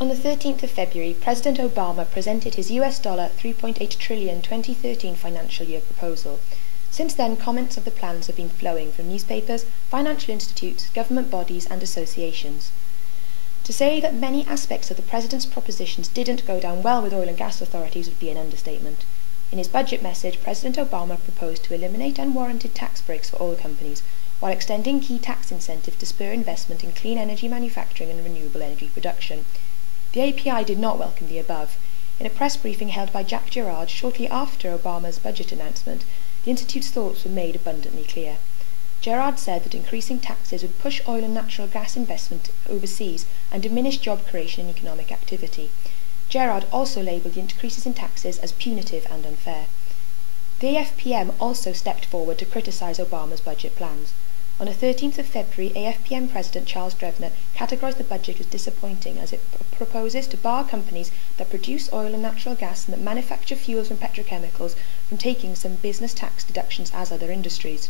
On the 13th of February, President Obama presented his US dollar $3.8 trillion 2013 financial year proposal. Since then, comments of the plans have been flowing from newspapers, financial institutes, government bodies and associations. To say that many aspects of the President's propositions didn't go down well with oil and gas authorities would be an understatement. In his budget message, President Obama proposed to eliminate unwarranted tax breaks for oil companies, while extending key tax incentives to spur investment in clean energy manufacturing and renewable energy production. The API did not welcome the above. In a press briefing held by Jack Gerard shortly after Obama's budget announcement, the Institute's thoughts were made abundantly clear. Gerard said that increasing taxes would push oil and natural gas investment overseas and diminish job creation and economic activity. Gerard also labelled the increases in taxes as punitive and unfair. The AFPM also stepped forward to criticise Obama's budget plans. On the 13th of February, AFPM President Charles Drevner categorised the budget as disappointing as it proposes to bar companies that produce oil and natural gas and that manufacture fuels from petrochemicals from taking some business tax deductions as other industries.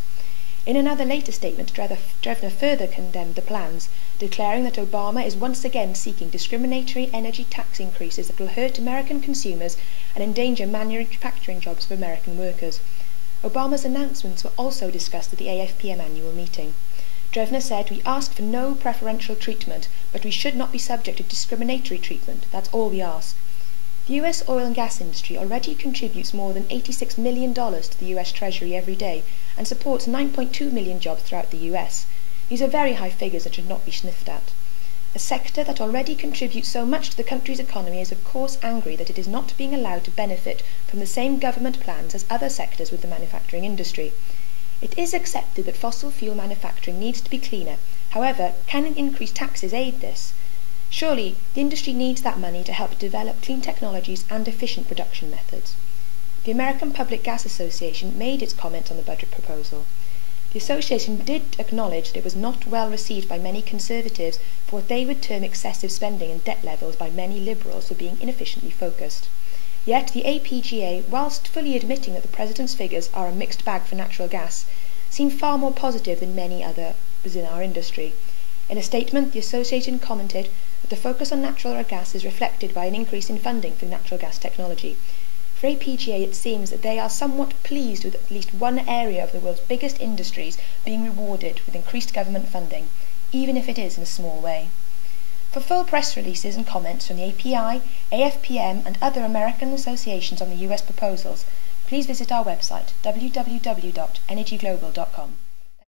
In another later statement, Drevner further condemned the plans, declaring that Obama is once again seeking discriminatory energy tax increases that will hurt American consumers and endanger manufacturing jobs for American workers. Obama's announcements were also discussed at the AFPM annual meeting. Drevner said, "We ask for no preferential treatment, but we should not be subject to discriminatory treatment. That's all we ask." The US oil and gas industry already contributes more than $86 million to the US Treasury every day and supports 9.2 million jobs throughout the US. These are very high figures that should not be sniffed at. A sector that already contributes so much to the country's economy is of course angry that it is not being allowed to benefit from the same government plans as other sectors with the manufacturing industry. It is accepted that fossil fuel manufacturing needs to be cleaner. However, can increased taxes aid this? Surely, the industry needs that money to help develop clean technologies and efficient production methods. The American Public Gas Association made its comment on the budget proposal. The association did acknowledge that it was not well received by many conservatives for what they would term excessive spending and debt levels by many liberals for being inefficiently focused. Yet the APGA, whilst fully admitting that the President's figures are a mixed bag for natural gas, seem far more positive than many others in our industry. In a statement, the association commented that the focus on natural gas is reflected by an increase in funding for natural gas technology. For APGA, it seems that they are somewhat pleased with at least one area of the world's biggest industries being rewarded with increased government funding, even if it is in a small way. For full press releases and comments from the API, AFPM and other American associations on the US proposals, please visit our website www.energyglobal.com.